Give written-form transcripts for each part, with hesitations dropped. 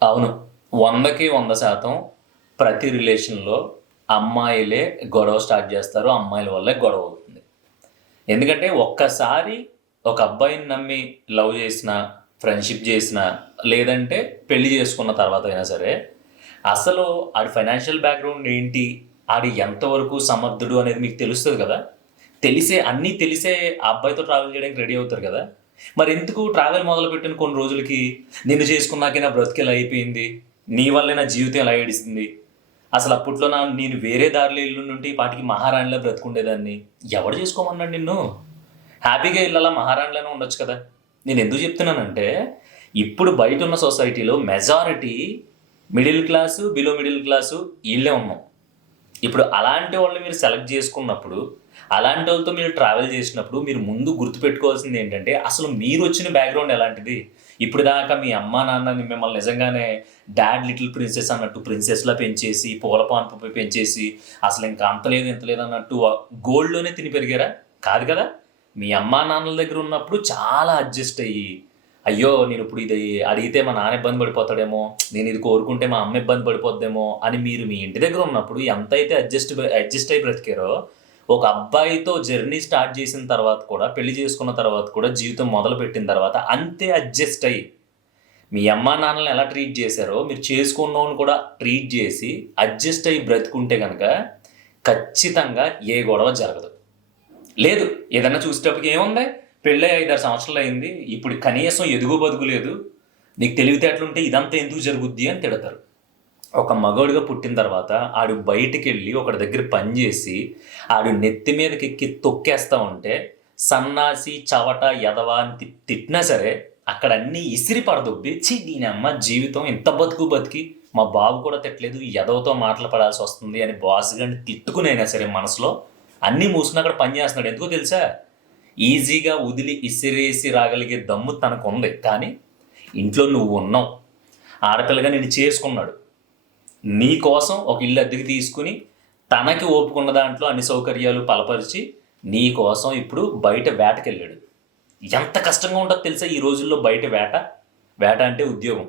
అవును. 100కి 100% ప్రతి రిలేషన్‌లో అమ్మాయిలే గొడవ స్టార్ట్ జేస్తారు. అమ్మాయిల వల్లే గొడవ అవుతుంది. ఎందుకంటే ఒక్కసారి ఒక అబ్బాయిని నమ్మి లవ్ జేసినా, ఫ్రెండ్‌షిప్ జేసినా, లేదంటే పెళ్లి జేసుకున్న తర్వాత అయినా సరే, అసలు ఆడి ఫైనాన్షియల్ బ్యాక్‌గ్రౌండ్ ఏంటి? ఆడు ఎంతవరకు సమర్థుడు అనేది మీకు తెలుస్తది గదా! అన్నీ తెలిసే ఆ అబ్బాయితో ట్రావెల్ చేయడానికి రెడీ అవుతారు గదా! మరెందుకు ట్రావెల్ మొదలుపెట్టిన కొన్ని రోజులకి, నిన్ను చేసుకున్నాకే నా బ్రతుకిలా అయిపోయింది. నీ వల్లే నా జీవితం ఇలా ఏడిసింది. అసలు అప్పట్లో నేను వేరే దారిలో ఎళ్ళుండుంటే ఈ పాటికి మహారాణిలా బ్రతికుండేదాన్ని. ఎవడు చేసుకోమన్నాడు నిన్ను? హ్యాపీగా ఎళ్ళి అలా మహారాణిలానే ఉండొచ్చు కదా! నేనెందుకు చెప్తున్నానంటే, ఇప్పుడు బయటున్న సొసైటీలో majority middle class, below middle class ఈళ్ళే ఉన్నాం. ఇప్పుడు అలాంటి వాళ్ళని మీరు సెలెక్ట్ చేసుకున్నప్పుడు, అలాంటి వాళ్ళతో మీరు ట్రావెల్ చేసినప్పుడు, మీరు ముందు గుర్తుపెట్టుకోవాల్సింది ఏంటంటే, అసలు మీరొచ్చిన బ్యాక్‌గ్రౌండ్ ఎలాంటిది? ఇప్పటిదాకా మీ అమ్మా, నాన్నని మిమ్మల్ని నిజంగానే డాడ్ లిటిల్ ప్రిన్సెస్ అన్నట్టు ప్రిన్సెస్‌లా పెంచేసి, పూల పాన్పుపై పెంచేసి, అసలింక అంత లేదు, ఇంత లేదు అన్నట్టు గోల్డ్‌లోనే తిని పెరిగారా? కాదు కదా! మీ అమ్మా, నాన్నల దగ్గర ఉన్నప్పుడు చాలా అడ్జస్ట్ అయ్యి, అయ్యో! నేనిప్పుడు ఇది అడిగితే మా నాన్న ఇబ్బంది పడిపోతాడేమో, నేనిది కోరుకుంటే మా అమ్మ ఇబ్బంది పడిపోద్దేమో అని మీరు మీ ఇంటి దగ్గర ఉన్నప్పుడు ఎంతైతే అడ్జస్ట్ అయ్యి బ్రతికారో, ఒక అబ్బాయితో జర్నీ స్టార్ట్ చేసిన తర్వాత కూడా, పెళ్లి చేసుకున్న తర్వాత కూడా, జీవితం మొదలుపెట్టిన తర్వాత అంతే అడ్జస్ట్ అయ్యి, మీ అమ్మా నాన్నలని ఎలా ట్రీట్ చేశారో, మీరు చేసుకున్నోడిని కూడా ట్రీట్ చేసి, అడ్జస్ట్ అయ్యి బ్రతికుంటే గనక, ఖచ్చితంగా ఏ గొడవ జరగదు. లేదు. ఏదన్నా చూసేటప్పటికి ఏముంది? పెళ్ళై 5, 6 సంవత్సరాలయింది. ఇప్పుడు కనీసం ఎదుగు బతుకు లేదు. నీకు తెలివితేటలుంటే ఇదంతా ఎందుకు జరుగుద్ది అని తిడతారు. ఒక మగోడిగా పుట్టిన తర్వాత ఆడు బయటికెళ్ళి ఒకడి దగ్గర పని జేసి, ఆడు నెత్తి మీదకెక్కి తొక్కేస్తా ఉంటే, సన్నాసి, చవట, ఎదవ అని తిట్టినా సరే, అక్కడ అన్నీ ఇసిరి పడదొబ్బి, ఛీ! దీనమ్మ జీవితం ఇంత బతుకు బతికి, మా బాబు కూడా తిట్టలేదు, ఈ ఎదవతో మాటలు పడాల్సొస్తుంది అని బాస్ గాడిని తిట్టుకునైనా సరే మనసులో, అన్నీ మూసుకొని అక్కడ పని జేస్తున్నాడు. ఎందుకో తెలుసా? ఈజీగా వదిలి ఇసిరేసి రాగలిగే దమ్ము తనకుంది. కానీ, ఇంట్లో నువ్వు ఉన్నావు. ఆడపిల్లగా నిన్ను చేసుకున్నాడు. నీ కోసం ఒక ఇల్లు అద్దెకి తీసుకుని, తనకి ఓపికున్న దాంట్లో అన్ని సౌకర్యాలు పలపరిచి, నీ కోసం ఇప్పుడు బయట వేటకెళ్ళాడు. ఎంత కష్టంగా ఉంటదో తెలుసా ఈ రోజుల్లో బయట వేట? వేట అంటే ఉద్యోగం.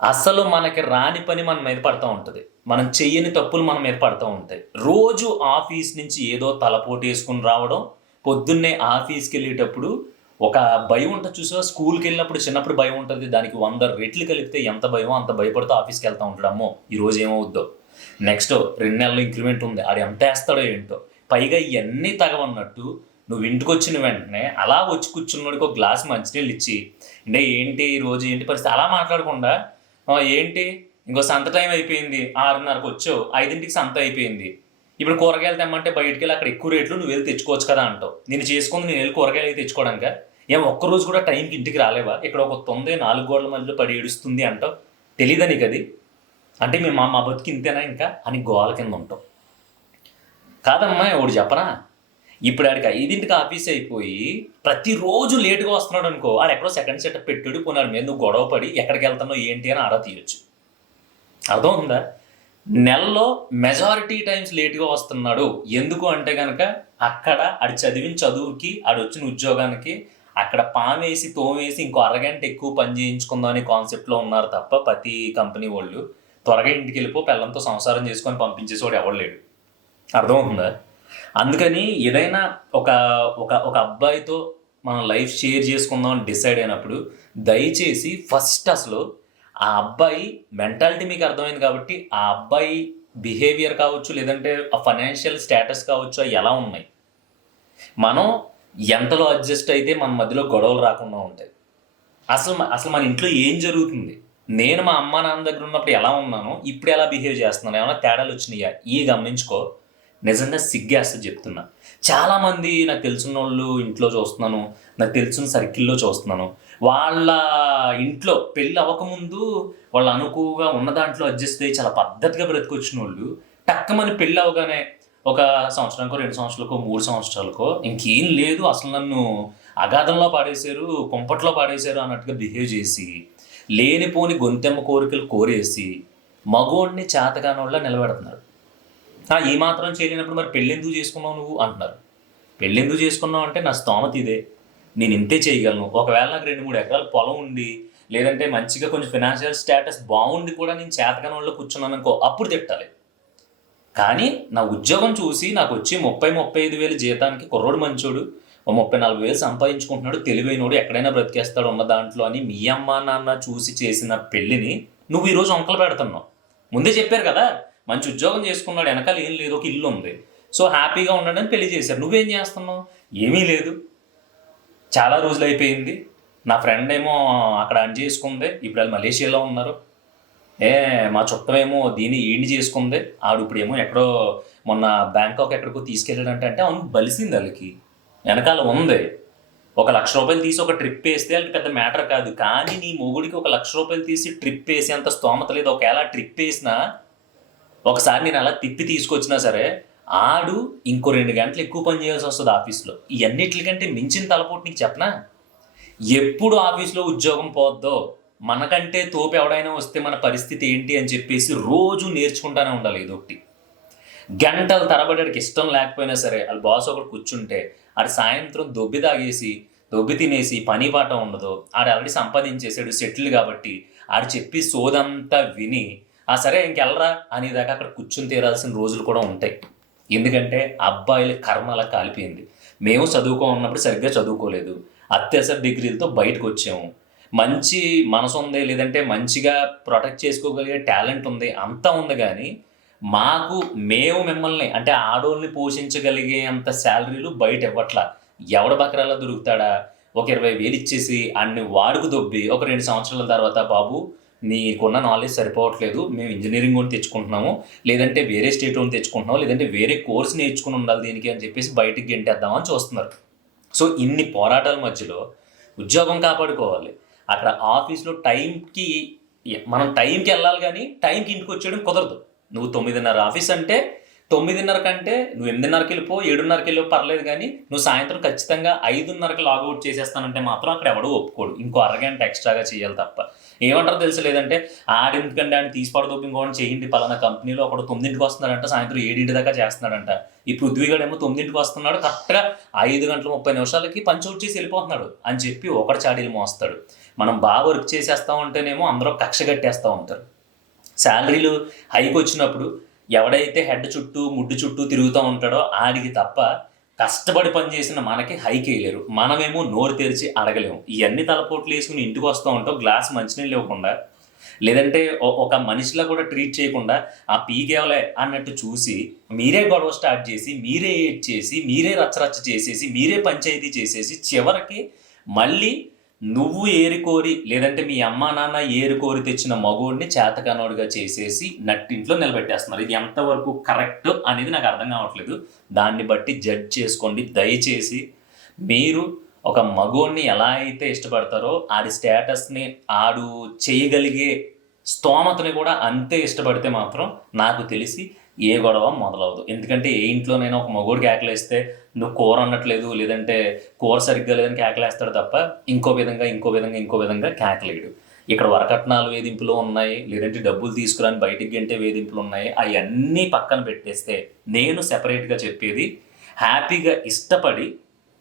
అసలు మనకి రాని పని మన మీద పడతా ఉంటది. మనం చెయ్యని తప్పులు మన మీద పడతా ఉంటాయి. రోజు ఆఫీస్ నుంచి ఏదో తలపోటేసుకొని రావడం, పొద్దున్నే ఆఫీస్‌కెళ్ళేటప్పుడు ఒక భయం ఉంటది చూసావా? స్కూల్‌కెళ్ళినప్పుడు చిన్నప్పుడు భయం ఉంటది. దానికి 100 రెట్లు కలిపితే ఎంత భయమో అంత భయపడుతూ ఆఫీస్‌కెళ్తా ఉంటాడు. అమ్మో! ఈరోజు ఏమవుద్దో? నెక్స్ట్ 2 నెలల్లో ఇంక్రిమెంట్ ఉంది. ఆడు ఎంతేస్తాడో ఏంటో? పైగా ఇయన్నీ తగవన్నట్టు నువ్వు ఇంటికొచ్చిన వెంటనే అలా వచ్చి కూర్చున్నోడికి ఒక గ్లాస్ మంచినీళ్ళు ఇచ్చి, "అంటే ఏంటి ఈరోజు ఏంటి పరిస్థితి?" అలా మాట్లాడకుండా, ఏంటి ఇంకో సంత టైం అయిపోయింది. 6:30కి వచ్చావు. 5కి సంత అయిపోయింది. ఇప్పుడు కూరగాయలు తెమ్మంటే బయటికెళ్ళి అక్కడ ఎక్కువ రేట్లు నువ్వెళ్ళి తెచ్చుకోవచ్చు కదా అంటావు. నేను చేసుకుంది నేనెళ్ళి కూరగాయలు అయి తెచ్చుకోవడానికా? ఏం ఒక్కరోజు కూడా టైంకి ఇంటికి రాలేవా? ఇక్కడ ఒక తొందే 4 గోడల మధ్యలో పడి ఏడుస్తుంది అంటావు. తెలీదా నీకది? అంటే మా బతుకు ఇంతేనా ఇంకా అని గోల కింద ఉంటావు. కాదమ్మా ఒకటి చెప్పనా? ఇప్పుడు ఆడికి 5కి ఆఫీస్ అయిపోయి ప్రతిరోజు లేట్‌గా వస్తున్నాడనుకో, ఆడెక్కడో సెకండ్ సెటప్ పెట్టాడు. పోనీ ఆడి మీద నువ్వు గొడవ పడి ఎక్కడికెళ్తున్నావు ఏంటి అని ఆరా తీయొచ్చు. అర్థమవుతుందా? నెలలో మెజారిటీ టైమ్స్ లేట్‌గా వస్తున్నాడు. ఎందుకు అంటే గనక అక్కడ ఆడు చదివిన చదువుకి, ఆడొచ్చిన ఉద్యోగానికి అక్కడ పామేసి, తోమేసి ఇంకో అరగంట ఎక్కువ పని చేయించుకుందాం అనే కాన్సెప్ట్‌లో ఉన్నారు తప్ప ప్రతి కంపెనీ వోళ్ళు. త్వరగా ఇంటికెళ్ళిపో పెళ్ళాంతో సంసారం చేసుకొని పంపించేసోడు ఎవడు లేడు. అర్థమవుతుందా? అందుకని ఏదైనా ఒక ఒక ఒక అబ్బాయితో మనం లైఫ్ షేర్ చేసుకుందాం అని డిసైడ్ అయినప్పుడు దయచేసి ఫస్ట్ అసలు ఆ అబ్బాయి మెంటాలిటీ మీకు అర్థమైంది కాబట్టి ఆ అబ్బాయి బిహేవియర్ కావచ్చు, లేదంటే ఆ ఫైనాన్షియల్ స్టేటస్ కావచ్చు అవి ఎలా ఉన్నాయి. మనం ఎంతలో అడ్జస్ట్ అయితే మన మధ్యలో గొడవలు రాకుండా ఉంటాయి. అసలు మన ఇంట్లో ఏం జరుగుతుంది? నేను మా అమ్మా నాన్న దగ్గర ఉన్నప్పుడు ఎలా ఉన్నానో, ఇప్పుడు ఎలా బిహేవ్ చేస్తున్నాను? ఏమైనా తేడాలు వచ్చినాయా? ఇయి గమనించుకో. నిజంగా సిగ్గేస్తది చెప్తున్నా. చాలామంది నాకు తెలిసినోళ్ళు ఇంట్లో చూస్తున్నాను. నాకు తెలిసిన సర్కిల్‌లో చూస్తున్నాను. వాళ్ళ ఇంట్లో పెళ్లి అవ్వకముందు వాళ్ళు అనుకువగా ఉన్న దాంట్లో అడ్జస్ట్ అయ్యి చాలా పద్ధతిగా బ్రతికొచ్చినోళ్ళు, టక్కుమని పెళ్లి అవ్వగానే ఒక సంవత్సరానికో, 2 సంవత్సరాలకో, 3 సంవత్సరాలకో ఇంకేం లేదు అసలు నన్ను అగాధంలో పాడేశారు, కుంపట్లో పాడేశారు అన్నట్టుగా బిహేవ్ చేసి, లేనిపోని గొంతెమ్మ కోరికలు కోరేసి, మగోడిని చేతకానోళ్ళ నిలబెడుతున్నారు. ఈ మాత్రం చేయలేనప్పుడు మరి పెళ్ళెందుకు చేసుకున్నావు నువ్వు అంటున్నారు. పెళ్ళెందుకు చేసుకున్నావు అంటే నా స్తోమత ఇదే. నేను ఇంతే చేయగలను. ఒకవేళ నాకు 2, 3 ఎకరాల పొలం ఉండి, లేదంటే మంచిగా కొంచెం ఫినాన్షియల్ స్టేటస్ బాగుండి కూడా నేను చేతకాని వాళ్ళు కూర్చున్నాను అనుకో, అప్పుడు తిట్టాలి. కానీ నా ఉద్యోగం చూసి నాకు వచ్చి 30-35 వేలు జీతానికి కుర్రోడు మంచోడు, ఓ 30-40 వేలు సంపాదించుకుంటున్నాడు, తెలివైనోడు, ఎక్కడైనా బ్రతికేస్తాడు ఉన్న దాంట్లో అని మీ అమ్మ నాన్న చూసి చేసిన పెళ్ళిని నువ్వు ఈరోజు వంకలు పెడుతున్నావు. ముందే చెప్పారు కదా, మంచి ఉద్యోగం చేసుకున్నాడు, వెనకాల ఏం లేదు, ఒక ఇల్లు ఉంది, సో హ్యాపీగా ఉండండి పెళ్లి చేశారు. నువ్వేం చేస్తున్నావు? ఏమీ లేదు, చాలా రోజులు అయిపోయింది, నా ఫ్రెండ్ ఏమో అక్కడ అన్ చేసుకుంది, ఇప్పుడు వాళ్ళు మలేషియాలో ఉన్నారు, మా చుట్టమేమో ఈయన్ని చేసుకుంది, ఆడు ఇప్పుడేమో ఎక్కడో మొన్న బ్యాంకాక్ ఎక్కడికో తీసుకెళ్ళాడంటే, అంటే అవును బలిసింది వాళ్ళకి, వెనకాల ఉంది. 1,00,000 తీసి ఒక ట్రిప్ వేస్తే వాళ్ళకి పెద్ద మ్యాటర్ కాదు. కానీ నీ మొగుడికి 1,00,000 తీసి ట్రిప్ వేసి అంత స్తోమత లేదు. ఒకవేళ ట్రిప్ వేసినా ఒకసారి నేను అలా తిప్పి తీసుకొచ్చినా సరే ఆడు ఇంకో 2 గంటలు ఎక్కువ పని చేయాల్సి వస్తుంది ఆఫీస్లో. ఇవన్నిటికంటే మించిన తలపోటు నీకు చెప్పనా? ఎప్పుడు ఆఫీస్లో ఉద్యోగం పోద్దో, మనకంటే తోపు ఎవడైనా వస్తే మన పరిస్థితి ఏంటి అని చెప్పేసి రోజు నేర్చుకుంటానే ఉండాలి ఏదో ఒకటి. గంటల తరబడికి ఇష్టం లేకపోయినా సరే వాళ్ళ బాస్ ఒకటి కూర్చుంటే ఆడు సాయంత్రం దొబ్బి తాగేసి దొబ్బి తినేసి పని పాట ఉండదు, ఆడు ఆల్రెడీ సంపాదించేసాడు, సెటిల్ కాబట్టి ఆడు చెప్పి సోదంతా విని సరే ఇంకెళ్ళరా అనేదాకా అక్కడ కూర్చుని తీరాల్సిన రోజులు కూడా ఉంటాయి. ఎందుకంటే అబ్బాయిల కర్మ అలా కాలిపోయింది. మేము ఉన్నప్పుడు సరిగ్గా చదువుకోలేదు, అత్యవసర డిగ్రీలతో బయటకు వచ్చాము, మంచి మనసు ఉంది, లేదంటే మంచిగా ప్రొటెక్ట్ చేసుకోగలిగే టాలెంట్ ఉంది, అంతా ఉంది. కానీ మేము మిమ్మల్ని అంటే ఆడోళ్ళని పోషించగలిగే అంత శాలరీలు బయట ఇవ్వట్లా. ఎవడ బకరాల్లో దొరుకుతాడా? ఒక 20,000 ఇచ్చేసి అన్ని వాడుకు దొబ్బి ఒక 2 సంవత్సరాల తర్వాత బాబు నీకున్న నాలెడ్జ్ సరిపోవట్లేదు, మేము ఇంజనీరింగ్ కూడా తెచ్చుకుంటున్నాము, లేదంటే వేరే స్టేట్ కూడా తెచ్చుకుంటున్నాము, లేదంటే వేరే కోర్స్ నేర్చుకుని ఉండాలి దీనికి అని చెప్పేసి బయటికి గెంటేద్దామని చూస్తున్నారు. సో ఇన్ని పోరాటాల మధ్యలో ఉద్యోగం కాపాడుకోవాలి. అక్కడ ఆఫీస్లో మనం టైంకి వెళ్ళాలి, కానీ టైంకి ఇంటికి వచ్చేయడం కుదరదు. నువ్వు 9:30 ఆఫీస్ అంటే 9:30 కంటే నువ్వు 8:30కి వెళ్ళిపో, 7:30కి వెళ్ళిపో పర్లేదు, కానీ నువ్వు సాయంత్రం ఖచ్చితంగా 5:30కి లాగౌట్ చేసేస్తానంటే మాత్రం అక్కడ ఎవడో ఒప్పుకోడు. ఇంకో అరగంట ఎక్స్ట్రాగా చేయాలి తప్ప. ఏమంటారో తెలుసు, లేదంటే ఆడెందుకంటే ఆయన తీసిపడదొప్పి ఇంకోటి చేయండి, పలానా కంపెనీలో ఒకడు 9ంటికి వస్తున్నాడంట, సాయంత్రం 7 దాకా చేస్తున్నాడంట. ఈ పృథ్వీగాడేమో 9ంటికి వస్తున్నాడు, కరెక్ట్గా 5:30 పంచౌట్ చేసి వెళ్ళిపోతున్నాడు అని చెప్పి ఒకటి చాడీలు మోస్తాడు. మనం బాగా వర్క్ చేసేస్తా ఉంటేనేమో అందరూ కక్ష కట్టేస్తూ ఉంటారు. శాలరీలు హైక్ వచ్చినప్పుడు ఎవడైతే హెడ్ చుట్టూ ముడ్డు చుట్టూ తిరుగుతూ ఉంటాడో ఆడికి తప్ప కష్టపడి పనిచేసిన మనకి హైక్ వేయలేరు. మనమేమో నోరు తెరిచి అడగలేము. ఇవన్నీ తలపోట్లు వేసుకుని ఇంటికి వస్తూ ఉంటాం, గ్లాస్ మంచినీళ్ళు ఇవ్వకుండా, లేదంటే ఒక మనిషిలా కూడా ట్రీట్ చేయకుండా ఆ పీకేవలే అన్నట్టు చూసి మీరే గొడవ స్టార్ట్ చేసి, మీరే ఏడ్ చేసి, మీరే రచ్చరచ్చ చేసేసి, మీరే పంచాయతీ చేసేసి, చివరికి మళ్ళీ నువ్వు ఏరుకోరి లేదంటే మీ అమ్మా నాన్న ఏరుకోరి తెచ్చిన మగోడిని చేతకానోడిగా చేసేసి నట్టింట్లో నిలబెట్టేస్తున్నారు. ఇది ఎంతవరకు కరెక్ట్ అనేది నాకు అర్థం కావట్లేదు. దాన్ని బట్టి జడ్జ్ చేసుకోండి దయచేసి. మీరు ఒక మగోడిని ఎలా అయితే ఇష్టపడతారో ఆడి స్టేటస్ని, ఆడు చేయగలిగే స్తోమతని కూడా అంతే ఇష్టపడితే మాత్రం నాకు తెలిసి ఏ గొడవ మొదలవదు. ఎందుకంటే ఏ ఇంట్లోనైనా ఒక మగోడు కేకలేస్తే నువ్వు కూర అనట్లేదు, లేదంటే కూర సరిగ్గా లేదని కేకలేస్తాడు తప్ప ఇంకో విధంగా కేకలేడు. ఇక్కడ వరకట్నాలు వేధింపులు ఉన్నాయి, లేదంటే డబ్బులు తీసుకురాని బయటికి గంటే వేధింపులు ఉన్నాయి. అవన్నీ పక్కన పెట్టేస్తే నేను సెపరేట్గా చెప్పేది, హ్యాపీగా ఇష్టపడి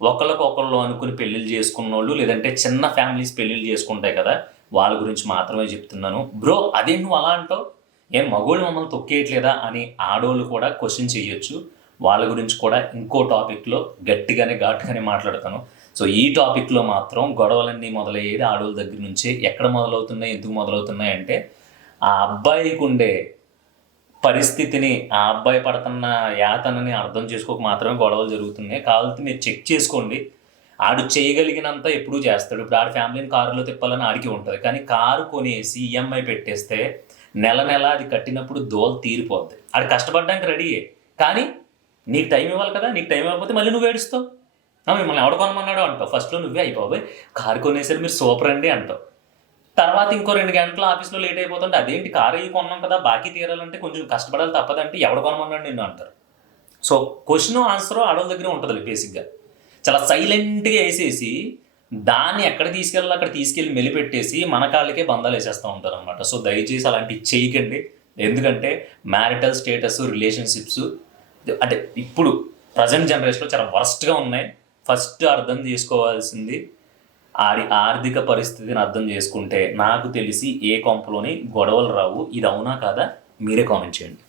ఒకళ్ళకొకళ్ళు అనుకుని పెళ్ళిళ్ళు చేసుకున్న వాళ్ళు, లేదంటే చిన్న ఫ్యామిలీస్ పెళ్ళిళ్ళు చేసుకుంటాయి కదా, వాళ్ళ గురించి మాత్రమే చెప్తున్నాను. బ్రో అదే నువ్వు అలా అంటావు, ఏం మగోళ్ళు మమ్మల్ని తొక్కేయట్లేదా అని ఆడోళ్ళు కూడా క్వశ్చన్ చేయొచ్చు. వాళ్ళ గురించి కూడా ఇంకో టాపిక్లో గట్టిగానే ఘాటుగానే మాట్లాడతాను. సో ఈ టాపిక్లో మాత్రం గొడవలన్నీ మొదలయ్యేది ఆడోళ్ళ దగ్గర నుంచే. ఎక్కడ మొదలవుతున్నాయి, ఎందుకు మొదలవుతున్నాయి అంటే ఆ అబ్బాయికి ఉండే పరిస్థితిని, ఆ అబ్బాయి పడుతున్న యాతనని అర్థం చేసుకోక మాత్రమే గొడవలు జరుగుతున్నాయి. కావాలంటే మీరు చెక్ చేసుకోండి. ఆడు చేయగలిగినంత ఎప్పుడూ చేస్తాడు. ఇప్పుడు ఆడి ఫ్యామిలీని కారులో తిప్పాలని ఆడికి ఉంటుంది, కానీ కారు కొనేసి ఈఎంఐ పెట్టేస్తే నెల అది కట్టినప్పుడు దోలు తీరిపోద్ది. ఆడు కష్టపడడానికి రెడీయే, కానీ నీకు టైం ఇవ్వాలి కదా. నీకు టైం ఇవ్వకపోతే మళ్ళీ నువ్వు ఏడుస్తావు, మిమ్మల్ని ఎవడ కొనమన్నాడు అంటావు. ఫస్ట్లో నువ్వే అయిపోయి కారు కొనేసరి మీరు సూపర్ అండి అంటావు. తర్వాత ఇంకో 2 గంటలు ఆఫీస్లో లేట్ అయిపోతుంటే అదేంటి కారు అయ్యి కొన్నాం కదా, బాకీ తీరాలంటే కొంచెం కష్టపడాలి తప్పదంటే ఎవడ కొనమన్నాడు నిన్ను అంటారు. సో క్వశ్చన్ ఆన్సర్ ఆడోళ్ళ దగ్గర ఉంటుంది బేసిక్గా. చాలా సైలెంట్గా వేసేసి దాన్ని ఎక్కడ తీసుకెళ్ళాలి అక్కడ తీసుకెళ్ళి మెలిపెట్టేసి మన కాళ్ళకే బంధాలు వేసేస్తూ ఉంటారు అనమాట. సో దయచేసి అలాంటివి చేయకండి. ఎందుకంటే మ్యారిటల్ స్టేటస్, రిలేషన్షిప్స్ అంటే ఇప్పుడు ప్రజెంట్ జనరేషన్లో చాలా వర్స్ట్గా ఉన్నాయి. ఫస్ట్ అర్థం చేసుకోవాల్సింది ఆడి ఆర్థిక పరిస్థితిని అర్థం చేసుకుంటే నాకు తెలిసి ఏ కొంపలోని గొడవలు రావు. ఇది అవునా కాదా మీరే కామెంట్ చేయండి.